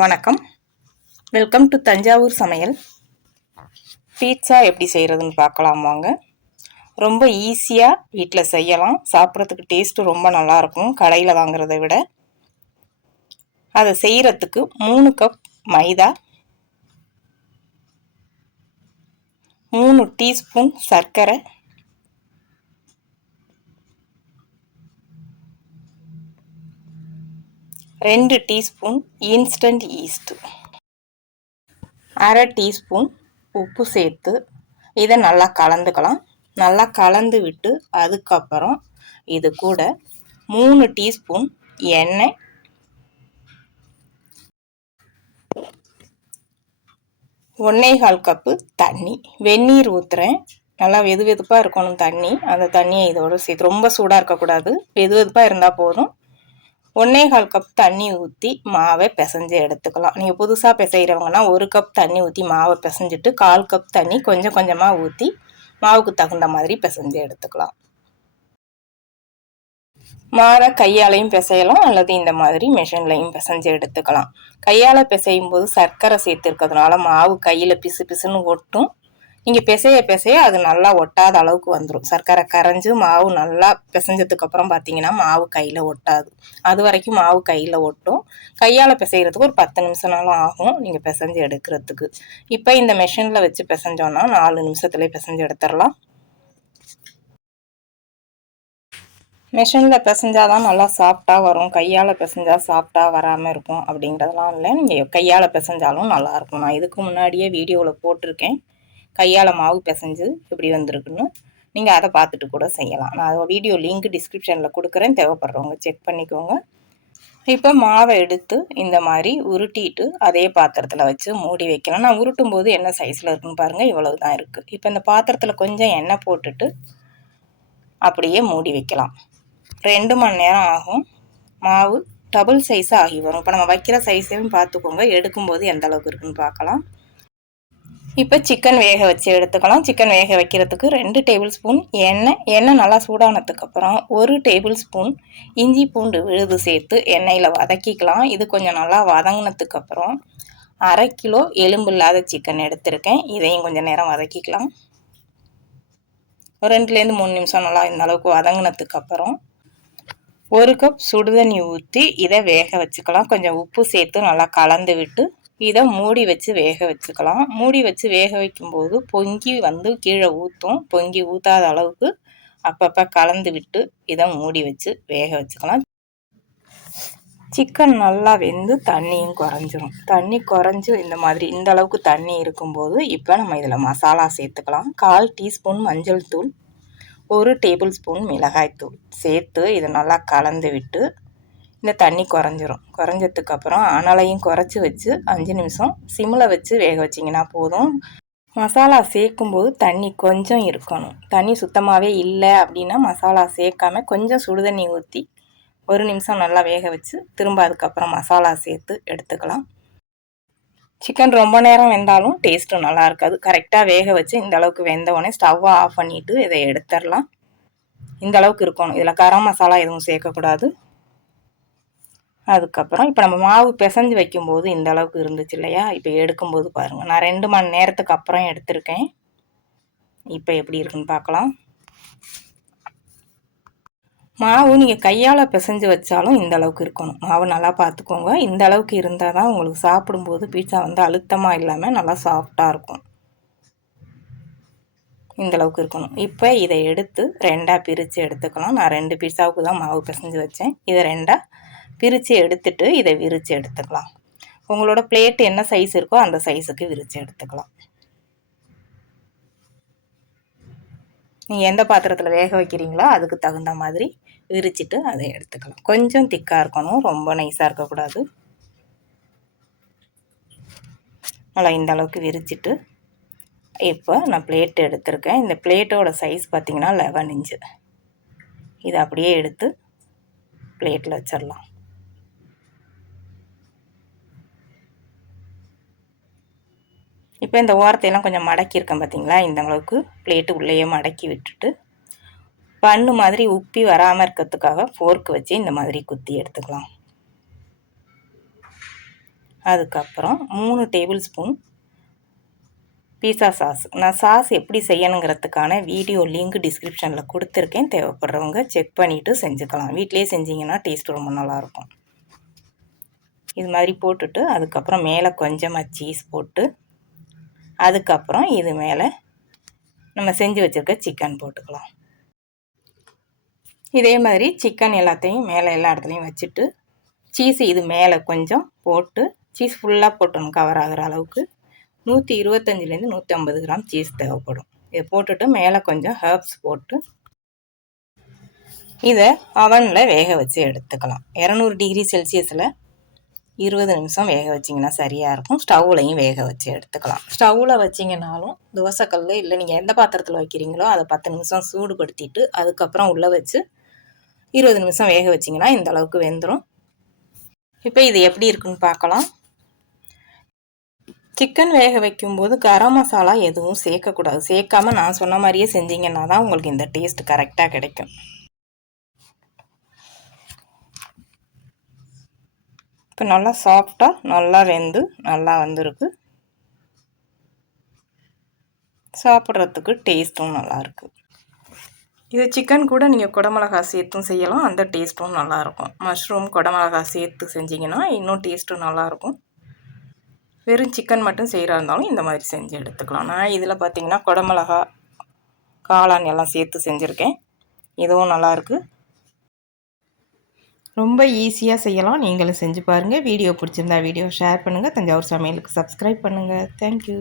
வணக்கம். Welcome to Thanjavur சமையல். Pizza எப்படி செய்கிறதுன்னு பார்க்கலாம் வாங்க. ரொம்ப ஈஸியாக வீட்டில் செய்யலாம். சாப்பிட்றதுக்கு டேஸ்ட்டு ரொம்ப நல்லாயிருக்கும் கடையில் வாங்குறத விட. அதை செய்கிறதுக்கு 3 கப் மைதா, 3 டீஸ்பூன் சர்க்கரை, 2 டீஸ்பூன் இன்ஸ்டன்ட் ஈஸ்ட், 1/2 டீஸ்பூன் உப்பு சேர்த்து இதை நல்லா கலந்துக்கலாம். நல்லா கலந்து விட்டு அதுக்கப்புறம் இது கூட 3 டீஸ்பூன் எண்ணெய், 1/4 கப்பு தண்ணி, வெந்நீர் ஊற்றுறேன். நல்லா வெது வெதுப்பாக இருக்கணும் தண்ணி. அந்த தண்ணியை இதோடு சேர்த்து, ரொம்ப சூடாக இருக்கக்கூடாது, வெது வெதுப்பாக இருந்தால் போதும். 1/4 கப் தண்ணி ஊற்றி மாவை பிசைஞ்சு எடுத்துக்கலாம். நீங்கள் புதுசாக பிசைகிறவங்கன்னா 1 கப் தண்ணி ஊற்றி மாவை பிசைஞ்சிட்டு 1/4 கப் தண்ணி கொஞ்சம் கொஞ்சமாக ஊற்றி மாவுக்கு தகுந்த மாதிரி பிசைஞ்சு எடுத்துக்கலாம். மாவை கையாலையும் பிசையலாம் அல்லது இந்த மாதிரி மிஷின்லையும் பிசைஞ்சு எடுத்துக்கலாம். கையால் பிசையும் போது சர்க்கரை சேர்த்துருக்கிறதுனால மாவு கையில் பிசு பிசுன்னு ஒட்டும். நீங்கள் பிசைய அது நல்லா ஒட்டாத அளவுக்கு வந்துடும். சர்க்கரை கரைஞ்சி மாவு நல்லா பிசைஞ்சதுக்கப்புறம் பார்த்தீங்கன்னா மாவு கையில் ஒட்டாது. அது வரைக்கும் மாவு கையில் ஒட்டும். கையால் பிசைகிறதுக்கு ஒரு 10 நிமிஷம்னாலும் ஆகும் நீங்கள் பிசைஞ்சு எடுக்கிறதுக்கு. இப்போ இந்த மெஷினில் வச்சு பிசைஞ்சோன்னா 4 நிமிஷத்துலேயே பிசைஞ்சு எடுத்துடலாம். மிஷினில் பிசைஞ்சாதான் நல்லா சாஃப்டாக வரும். கையால் பிசைஞ்சா சாஃப்டாக வராமல் இருக்கும் அப்படிங்கிறதெல்லாம் இல்லை. நீங்கள் கையால் பிசைஞ்சாலும் நல்லாயிருக்கும். நான் இதுக்கு முன்னாடியே வீடியோவில் போட்டிருக்கேன் கையால் மாவு பிசைஞ்சு எப்படி வந்திருக்குன்னு. நீங்கள் அதை பார்த்துட்டு கூட செய்யலாம். நான் வீடியோ லிங்க் டிஸ்கிரிப்ஷனில் கொடுக்குறேன், தேவைப்படுறவங்க செக் பண்ணிக்கோங்க. இப்போ மாவை எடுத்து இந்த மாதிரி உருட்டிட்டு அதே பாத்திரத்தில் வச்சு மூடி வைக்கலாம். நான் உருட்டும் போது என்ன சைஸில் இருக்குன்னு பாருங்கள், இவ்வளவு தான் இருக்குது. இப்போ இந்த பாத்திரத்தில் கொஞ்சம் எண்ணெய் போட்டுட்டு அப்படியே மூடி வைக்கலாம். 2 மணி நேரம் ஆகும். மாவு டபுள் சைஸாக ஆகி வரும். இப்போ நம்ம வைக்கிற சைஸையும் பார்த்துக்கோங்க, எடுக்கும்போது எந்த அளவுக்கு இருக்குன்னு பார்க்கலாம். இப்போ சிக்கன் வேக வச்சு எடுத்துக்கலாம். சிக்கன் வேக வைக்கிறதுக்கு 2 டேபிள் ஸ்பூன் எண்ணெய் நல்லா சூடானதுக்கப்புறம் 1 டேபிள் ஸ்பூன் இஞ்சி பூண்டு விழுது சேர்த்து எண்ணெயில் வதக்கிக்கலாம். இது கொஞ்சம் நல்லா வதங்கினதுக்கப்புறம் 1/2 கிலோ எலும்பு இல்லாத சிக்கன் எடுத்திருக்கேன். இதையும் கொஞ்சம் நேரம் வதக்கிக்கலாம். 2லேருந்து 3 நிமிஷம் நல்லா இந்த அளவுக்கு வதங்கினதுக்கப்புறம் 1 கப் சுடுதண்ணி ஊற்றி இதை வேக வச்சுக்கலாம். கொஞ்சம் உப்பு சேர்த்து நல்லா கலந்து விட்டு இதை மூடி வச்சு வேக வச்சுக்கலாம். மூடி வச்சு வேக வைக்கும்போது பொங்கி வந்து கீழே ஊற்றும். பொங்கி ஊற்றாத அளவுக்கு அப்பப்போ கலந்து விட்டு இதை மூடி வச்சு வேக வச்சுக்கலாம். சிக்கன் நல்லா வெந்து தண்ணியும் குறைஞ்சிரும். தண்ணி குறைஞ்சி இந்த மாதிரி இந்த அளவுக்கு தண்ணி இருக்கும்போது இப்போ நம்ம இதில் மசாலா சேர்த்துக்கலாம். 1/4 டீஸ்பூன் மஞ்சள் தூள், 1 டேபிள் ஸ்பூன் மிளகாய்த்தூள் சேர்த்து இதை நல்லா கலந்து விட்டு இந்த தண்ணி குறைஞ்சிரும். குறைஞ்சதுக்கப்புறம் அனலையும் குறைச்சி வச்சு 5 நிமிஷம் சிம்மில் வச்சு வேக வச்சிங்கன்னா போதும். மசாலா சேர்க்கும்போது தண்ணி கொஞ்சம் இருக்கணும். தண்ணி சுத்தமாகவே இல்லை அப்படின்னா மசாலா சேர்க்காம கொஞ்சம் சுடுதண்ணி ஊற்றி 1 நிமிஷம் நல்லா வேக வச்சு திரும்ப அதுக்கப்புறம் மசாலா சேர்த்து எடுத்துக்கலாம். சிக்கன் ரொம்ப நேரம் வெந்தாலும் டேஸ்ட்டு நல்லா இருக்காது. கரெக்டாக வேக வச்சு இந்த அளவுக்கு வெந்தவுடனே ஸ்டவ்வை ஆஃப் பண்ணிவிட்டு இதை எடுத்துடலாம். இந்த அளவுக்கு இருக்கணும். இதில் கரம் மசாலா எதுவும் சேர்க்கக்கூடாது. அதுக்கப்புறம் இப்போ நம்ம மாவு பிசைஞ்சு வைக்கும்போது இந்த அளவுக்கு இருந்துச்சு இல்லையா, இப்போ எடுக்கும்போது பாருங்கள், நான் 2 மணி நேரத்துக்கு அப்புறம் எடுத்திருக்கேன். இப்போ எப்படி இருக்குன்னு பார்க்கலாம். மாவு நீங்கள் கையால் பிசைஞ்சு வச்சாலும் இந்த அளவுக்கு இருக்கணும். மாவு நல்லா பார்த்துக்கோங்க. இந்த அளவுக்கு இருந்தால் தான் உங்களுக்கு சாப்பிடும்போது பீட்சா வந்து அழுத்தமாக இல்லாமல் நல்லா சாஃப்டாக இருக்கும். இந்த அளவுக்கு இருக்கணும். இப்போ இதை எடுத்து 2ஆக பிரித்து எடுத்துக்கலாம். நான் 2 பீட்சாவுக்கு தான் மாவு பிசைஞ்சு வச்சேன். இதை 2ஆக பிரித்து எடுத்துட்டு இதை விரித்து எடுத்துக்கலாம். உங்களோட பிளேட் என்ன சைஸ் இருக்கோ அந்த சைஸுக்கு விரித்து எடுத்துக்கலாம். நீங்கள் எந்த பாத்திரத்தில் வேக வைக்கிறீங்களோ அதுக்கு தகுந்த மாதிரி விரிச்சிட்டு அதை எடுத்துக்கலாம். கொஞ்சம் திக்காக இருக்கணும், ரொம்ப நைஸாக இருக்கக்கூடாது. நல்லா இந்த அளவுக்கு விரிச்சிட்டு இப்போ நான் பிளேட் எடுத்திருக்கேன். இந்த பிளேட்டோட சைஸ் பார்த்திங்கன்னா 11 இன்ச்சு. இதை அப்படியே எடுத்து பிளேட்டில் வச்சிடலாம். இப்போ இந்த ஓரத்தையெல்லாம் கொஞ்சம் மடக்கியிருக்கேன் பார்த்தீங்களா, இந்த அளவுக்கு பிளேட்டு உள்ளேயே மடக்கி விட்டுட்டு பண்ணு மாதிரி உப்பி வராமல் இருக்கிறதுக்காக ஃபோர்க்கு வச்சு இந்த மாதிரி குத்தி எடுத்துக்கலாம். அதுக்கப்புறம் 3 டேபிள் ஸ்பூன் பீஸா சாஸ். நான் சாஸ் எப்படி செய்யணுங்கிறதுக்கான வீடியோ லிங்க் டிஸ்கிரிப்ஷனில் கொடுத்துருக்கேன். தேவைப்படுறவங்க செக் பண்ணிவிட்டு செஞ்சுக்கலாம். வீட்டிலே செஞ்சிங்கன்னா டேஸ்ட் ரொம்ப நல்லாயிருக்கும். இது மாதிரி போட்டுட்டு அதுக்கப்புறம் மேலே கொஞ்சமாக சீஸ் போட்டு அதுக்கப்புறம் இது மேலே நம்ம செஞ்சு வச்சுருக்க சிக்கன் போட்டுக்கலாம். இதே மாதிரி சிக்கன் எல்லாத்தையும் மேலே எல்லா இடத்துலையும் வச்சுட்டு சீஸ் இது மேலே கொஞ்சம் போட்டு சீஸ் ஃபுல்லாக போட்டணும் கவர் ஆகிற அளவுக்கு 125லேருந்து 150 கிராம் சீஸ் தேவைப்படும். இதை போட்டுட்டு மேலே கொஞ்சம் ஹர்ப்ஸ் போட்டு இதை அவனில் வேக வச்சு எடுத்துக்கலாம். 200 டிகிரி செல்சியஸில் 20 நிமிஷம் வேக வச்சிங்கன்னா சரியாக இருக்கும். ஸ்டவ்லையும் வேக வச்சு எடுத்துக்கலாம். ஸ்டவ்வில் வச்சிங்கனாலும் தோசைக்கல் இல்லை நீங்கள் எந்த பாத்திரத்தில் வைக்கிறீங்களோ அதை 10 நிமிஷம் சூடுபடுத்திட்டு அதுக்கப்புறம் உள்ளே வச்சு 20 நிமிஷம் வேக வச்சிங்கன்னா இந்த அளவுக்கு வெந்துடும். இப்போ இது எப்படி இருக்குன்னு பார்க்கலாம். சிக்கன் வேக வைக்கும்போது கரம் மசாலா எதுவும் சேர்க்கக்கூடாது. சேர்க்காம நான் சொன்ன மாதிரியே செஞ்சிங்கன்னா தான் உங்களுக்கு இந்த டேஸ்ட் கரெக்டாக கிடைக்கும். இப்போ நல்லா சாஃப்டாக நல்லா வெந்து நல்லா வந்திருக்கு. சாப்பிட்றதுக்கு டேஸ்ட்டும் நல்லாயிருக்கு. இது சிக்கன் கூட நீங்கள் குடமிளகா சேர்த்தும் செய்யலாம். அந்த டேஸ்ட்டும் நல்லாயிருக்கும். மஷ்ரூம் குடமிளகா சேர்த்து செஞ்சிங்கன்னா இன்னும் டேஸ்ட்டும் நல்லாயிருக்கும். வெறும் சிக்கன் மட்டும் செய்கிறா இருந்தாலும் இந்த மாதிரி செஞ்சு எடுத்துக்கலாம். நான் இதில் பார்த்திங்கன்னா குடமிளகா காளான் எல்லாம் சேர்த்து செஞ்சுருக்கேன். இதுவும் நல்லாயிருக்கு. ரொம்ப ஈஸியாக செய்யலாம். நீங்களும் செஞ்சு பாருங்கள். வீடியோ பிடிச்சிருந்தா வீடியோ ஷேர் பண்ணுங்கள். தஞ்சாவூர் சமையலுக்கு சப்ஸ்கிரைப் பண்ணுங்கள். தேங்க்யூ.